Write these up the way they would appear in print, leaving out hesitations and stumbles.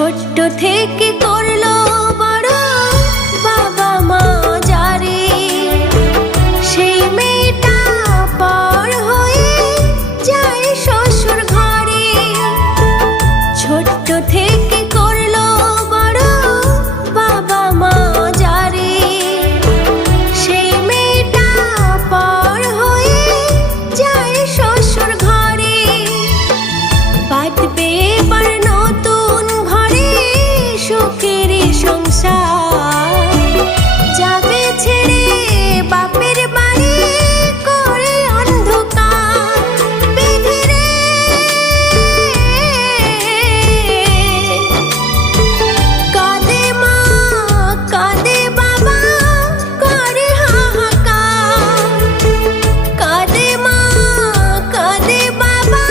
ছোট্ট থেকে করলো বড় বাবা মা যারে, সেই মেয়েটা পর হয়ে যায় শ্বশুর ঘরে। ছোট্ট থেকে করলো বড় বাবা মা যারে, সেই মেয়েটা পর হয়ে যায় শ্বশুর ঘরে। বাঁধবে এবার নতুন ঘরে সুখের সংসার, যাবে ছেড়ে বাপের বাড়ি করে অন্ধকার। বিধি রে কাঁদে মা কাঁদে বাবা করে হাহাকার, কাঁদে মা কাঁদে বাবা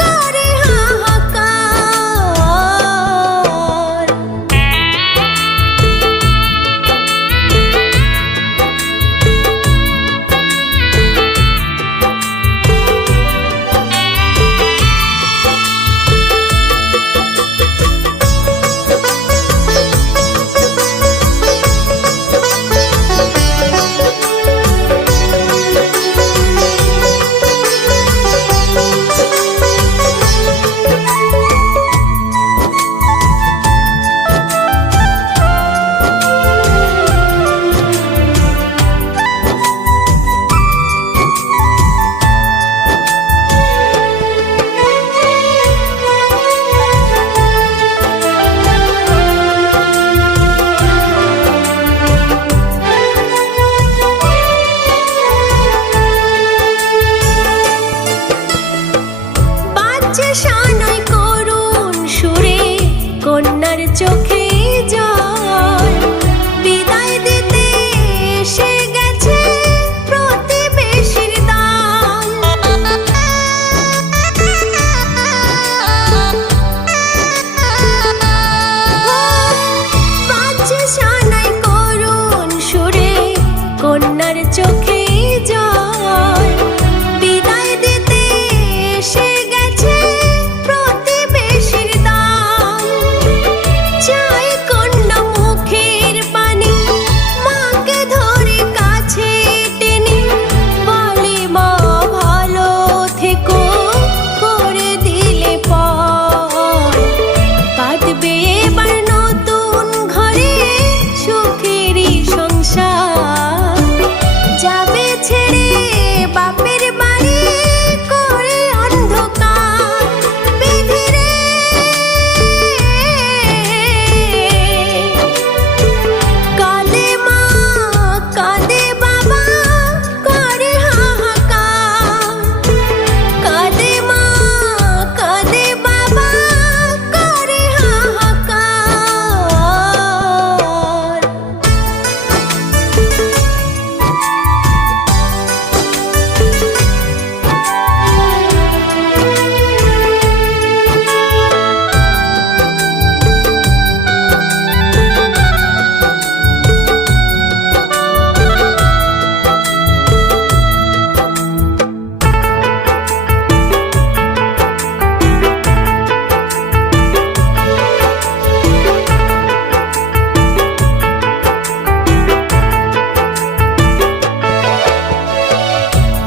করে হাহাকার। বাজছে সানাই করুণ সুরে কন্যার চোখে জল, বিদায় দিতে এসে গেছে প্রতিবেশীর দল। বাজছে সানাই করুণ সুরে কন্যার চোখে জল, বিদায় দিতে এসে গেছে প্রতিবেশীর দল। চায় কন্যা মুখের পানি, মাকে ধরে কাছে টেনে বলে মা ভালো থেকো করে দিলে পর। বাঁধবে এবার নতুন ঘরে সুখেরই সংসার, যাবে ছেড়ে বাপের বাড়ি করে অন্ধকার। বিধি রে কাঁদে মা কাঁদে বাবা করে হাহাকার, কাঁদে মা কাঁদে বাবা করে হাহাকার।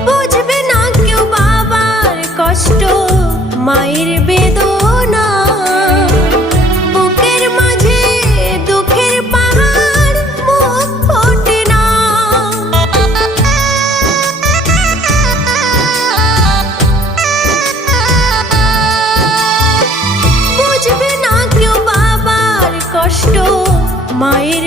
বুঝবে না কেউ বাবার কষ্ট মায়ের বেদনা, বুকের মাঝে দুঃখের পাহাড় মুখ ফোটে না। বুঝবে না কেউ বাবার কষ্ট মায়ের